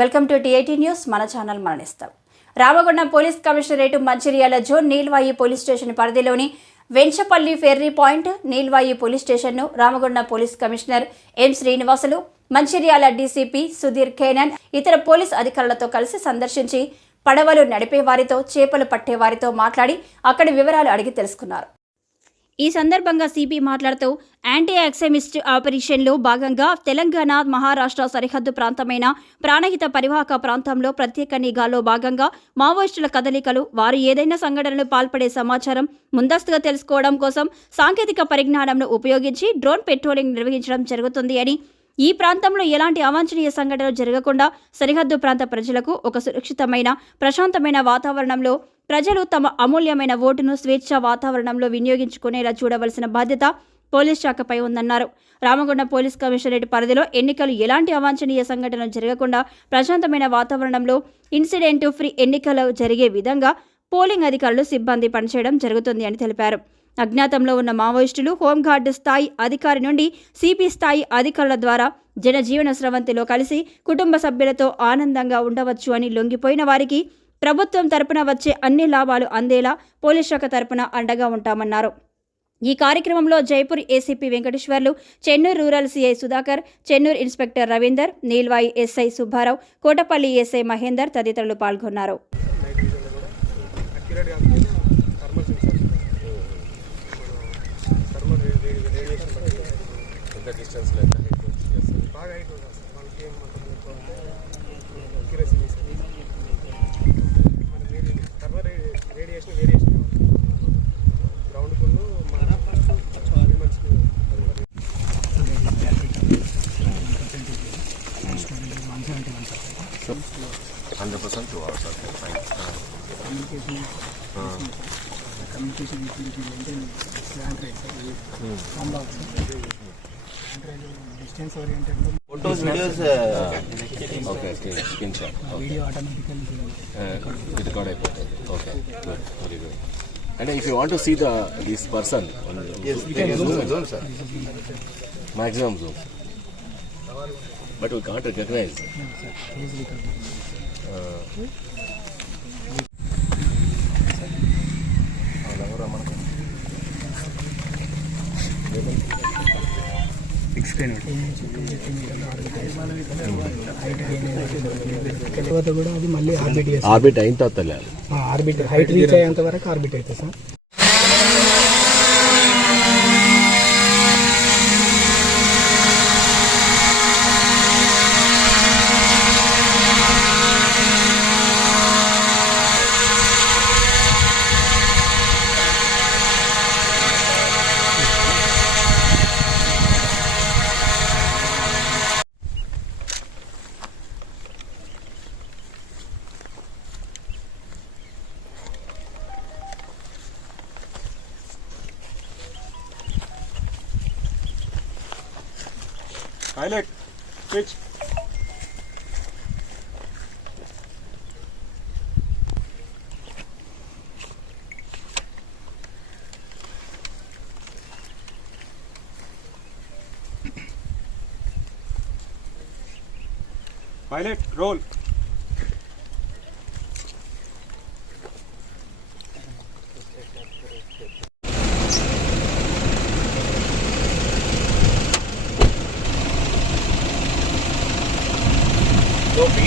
Welcome to TIT news. మన channel మరణిస్తాం. Ramagundam police commissionerate Mancherial zone Neelwai police station పరిధిలోని Venchapalli ferry point Neelwai police స్టేషన్ను Ramagundam police commissioner M Srinivasulu Mancherial DCP Sudheer Khenan ఇతర police అధికారులతో కలిసి సందర్శించి పడవలు నడిపే వారితో చేపలు పట్టే వారితో మాట్లాడి అక్కడి వివరాలు అడిగి తెలుసుకున్నారు. ఈ సందర్భంగా సిపి మాట్లాడుతూ యాంటీ యాక్సెమిస్ట్ ఆపరేషన్లో భాగంగా తెలంగాణ మహారాష్ట్ర సరిహద్దు ప్రాంతమైన ప్రాణహిత పరివాహక ప్రాంతంలో ప్రత్యేక నిఘాలో భాగంగా మావోయిస్టుల కదలికలు వారు ఏదైనా సంఘటనలు పాల్పడే సమాచారం ముందస్తుగా తెలుసుకోవడం కోసం సాంకేతిక పరిజ్ఞానంను ఉపయోగించి డ్రోన్ పెట్రోలింగ్ నిర్వహించడం జరుగుతుంది అని ఈ ప్రాంతంలో ఎలాంటి అవాంఛనీయ సంఘటనలు జరగకుండా సరిహద్దు ప్రాంత ప్రజలకు ఒక సురక్షితమైన ప్రశాంతమైన వాతావరణంలో ప్రజలు తమ అమూల్యమైన ఓటును స్వేచ్ఛ వాతావరణంలో వినియోగించుకునేలా చూడవలసిన బాధ్యత పోలీస్ శాఖపై ఉందన్నారు. రామగుండం పోలీస్ కమిషనరేట్ పరిధిలో ఎన్నికలు ఎలాంటి అవాంఛనీయ సంఘటనలు జరగకుండా ప్రశాంతమైన వాతావరణంలో ఇన్సిడెంట్ ఫ్రీ ఎన్నికలు జరిగే విధంగా పోలింగ్ అధికారులు సిబ్బంది పనిచేయడం జరుగుతుంది అని తెలిపారు. అజ్ఞాతంలో ఉన్న మావోయిస్టులు హోంగార్డు స్థాయి అధికారి నుండి సిపి స్థాయి అధికారుల ద్వారా జనజీవన స్రవంతిలో కలిసి కుటుంబ సభ్యులతో ఆనందంగా ఉండవచ్చు అని లొంగిపోయిన వారికి ప్రభుత్వం తరపున వచ్చే అన్ని లాభాలు అందేలా పోలీస్ శాఖ తరపున అండగా ఉంటామన్నారు. ఈ కార్యక్రమంలో Jaipur ACP Venkateswarlu Chennur rural CI Sudhakar Chennur inspector Ravinder Neelwai SI Subbarao Kotapalli SI Mahender తదితరులు పాల్గొన్నారు. డిస్టెన్స్ లేదు communication plant right combo distance oriented photos videos okay screen shot video automatical record అయిపోతుంది. Okay good very good అంటే if you want to see the this person maximum zoom but we can't recognize తర్వాత కూడా అది మళ్ళీ orbit orbit అయిన తర్వాత orbit height reach అయ్యేంత వరకు ఆర్బిట్ అవుతుంది sir. Pilot, switch. Pilot, roll.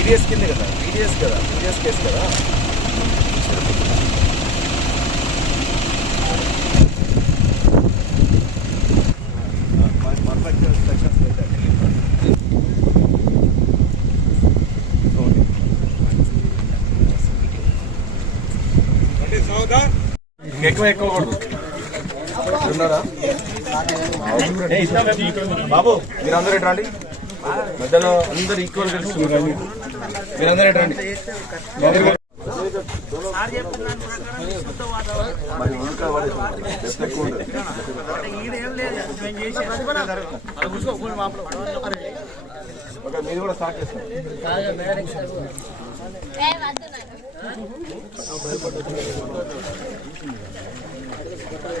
So BDS కింద కదా? బీడిఎస్ కదా? బీడిఎస్ కేసు కదా? ఎక్కువ ఎక్కువ ఉన్నారా? బాబు మీరందరూ ఎటు రండి? మధ్యలో అందరు ఈక్వల్ కలిసి మీరందరూ ఎటు రండి? మరి ఉడక పడేసి డస్ట్ ఎక్కువ ఉంటుంది ఓకే మీరు కూడా స్టార్ట్ చేస్తారు. చెప్పలు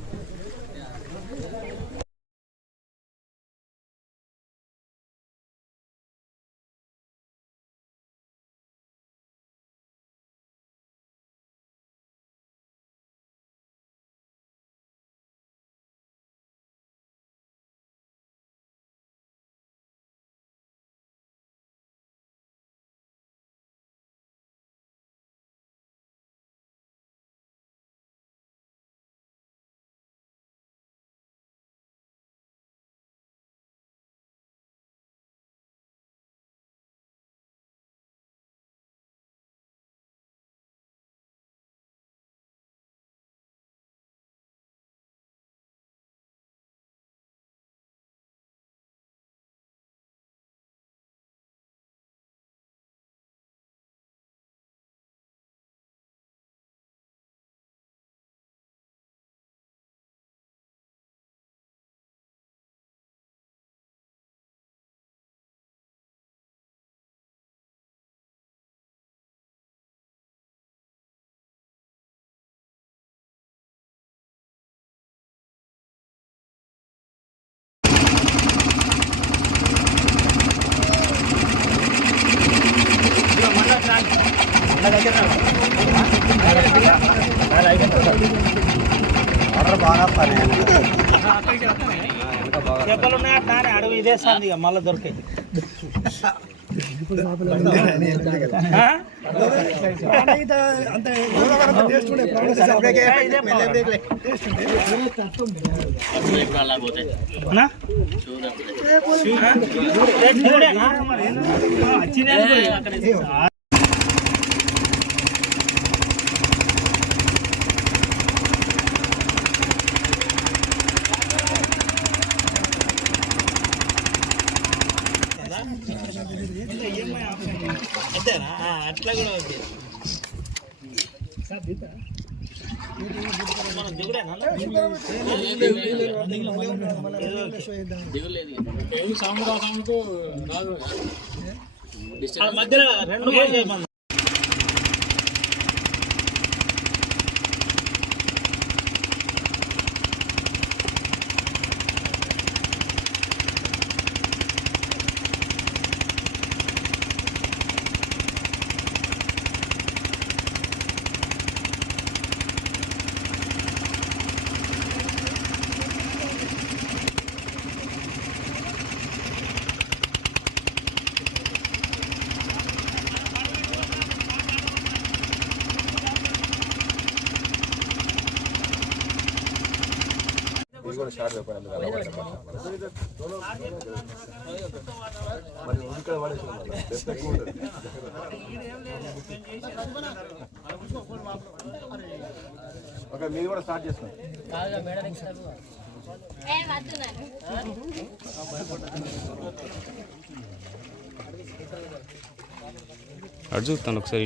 సార్ ఇక మళ్ళీ దొరికాయి ఆ? అట్లా కూడా మనం దిగుడేనా ఆ మధ్యలో రెండు కూడా చేయమన్నా ఓకే మీరు కూడా స్టార్ట్ చేస్తున్నారు. అర్జు తను ఒకసారి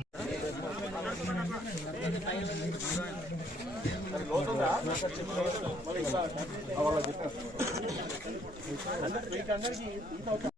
అందరికి కాయిందరా